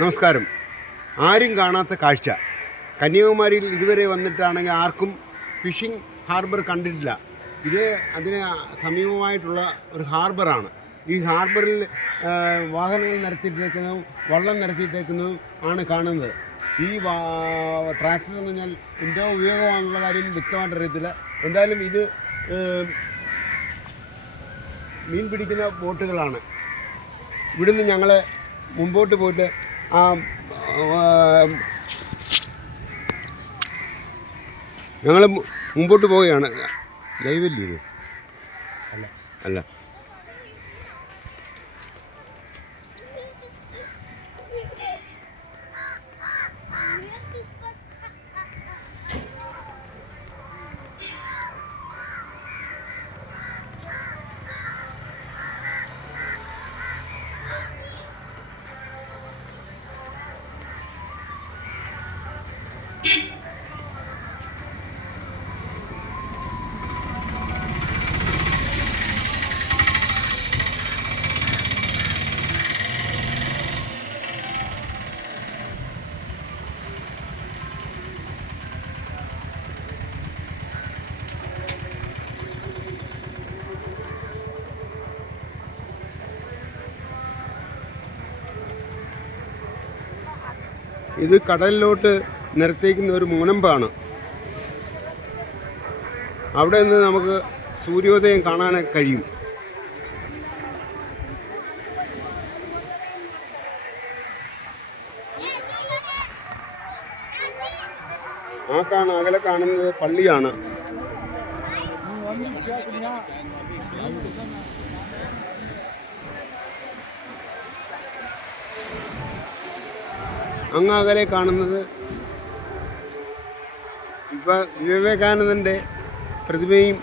നമസ്കാരം. ആരും കാണാത്ത കാഴ്ച. കന്യാകുമാരിയിൽ ഇതുവരെ വന്നിട്ടാണെങ്കിൽ ആർക്കും ഫിഷിംഗ് ഹാർബർ കണ്ടിട്ടില്ല. ഇത് അതിന് സമീപമായിട്ടുള്ള ഒരു ഹാർബറാണ് ഈ ഹാർബറിൽ വാഹനങ്ങൾ നിരത്തിയിട്ടേക്കുന്നതും വള്ളം നിരത്തിയിട്ടേക്കുന്നതും ആണ് കാണുന്നത്. ഈ ട്രാക്ടർ എന്ന് പറഞ്ഞാൽ എന്തോ ഉപയോഗമാണെന്നുള്ള കാര്യം വ്യക്തമായിട്ട് അറിയത്തില്ല എന്തായാലും ഇത് മീൻ പിടിക്കുന്ന ബോട്ടുകളാണ്. ഇവിടുന്ന് ഞങ്ങൾ മുമ്പോട്ട് പോയിട്ട് ഞങ്ങൾ മുമ്പോട്ട് പോവുകയാണ്. ലൈവല്ലേ ഇത്? അല്ല. ഇത് കടലിലോട്ട് നിരത്തേക്കുന്ന ഒരു മുനമ്പാണ്. അവിടെ നിന്ന് നമുക്ക് സൂര്യോദയം കാണാൻ കഴിയും. ആ കാണ അകലെ കാണുന്നത് പള്ളിയാണ്. അങ്ങ് കാണുന്നത് വിവ- വിവേകാനന്ദന്റെ പ്രതിമയും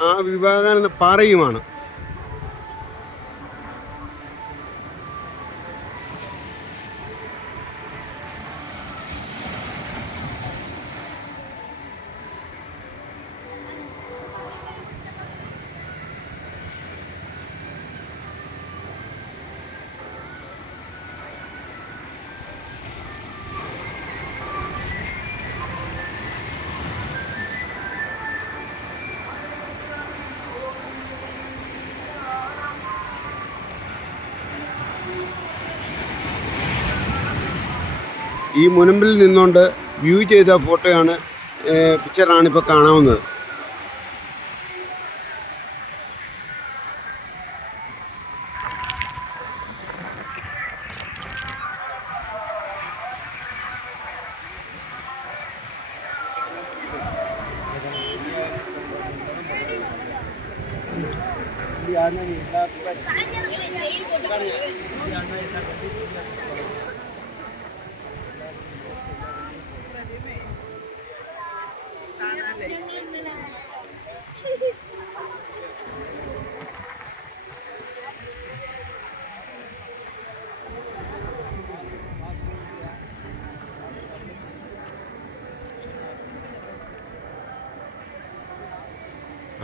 ആ വിവേകാനന്ദ പാറയുമാണ്. ഈ മുനമ്പിൽ നിന്നുകൊണ്ട് വ്യൂ ചെയ്ത ഫോട്ടോയാണ് പിക്ചറാണ് ഇപ്പോൾ കാണാവുന്നത്.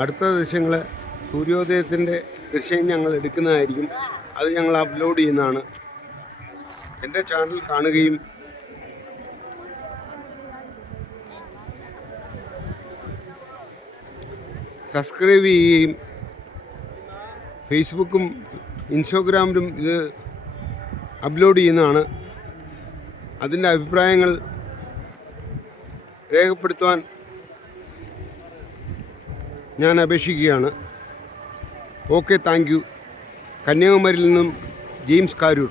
അടുത്ത ദൃശ്യങ്ങൾ സൂര്യോദയത്തിന്റെ ദൃശ്യം ഞങ്ങൾ എടുക്കുന്നതായിരിക്കും. അത് ഞങ്ങൾ അപ്ലോഡ് ചെയ്യുന്നതാണ്. എന്റെ ചാനൽ കാണുകയും സബ്സ്ക്രൈബ് ചെയ്യുകയും ഫേസ്ബുക്കും ഇൻസ്റ്റാഗ്രാമിലും ഇത് അപ്ലോഡ് ചെയ്യുന്നതാണ്. അതിന്റെ അഭിപ്രായങ്ങൾ രേഖപ്പെടുത്തുവാൻ ഞാൻ അപേക്ഷിക്കുകയാണ്. Okay thank you. കന്യാകുമാരിയിൽ നിന്നും ജെയിംസ് കാരൂർ.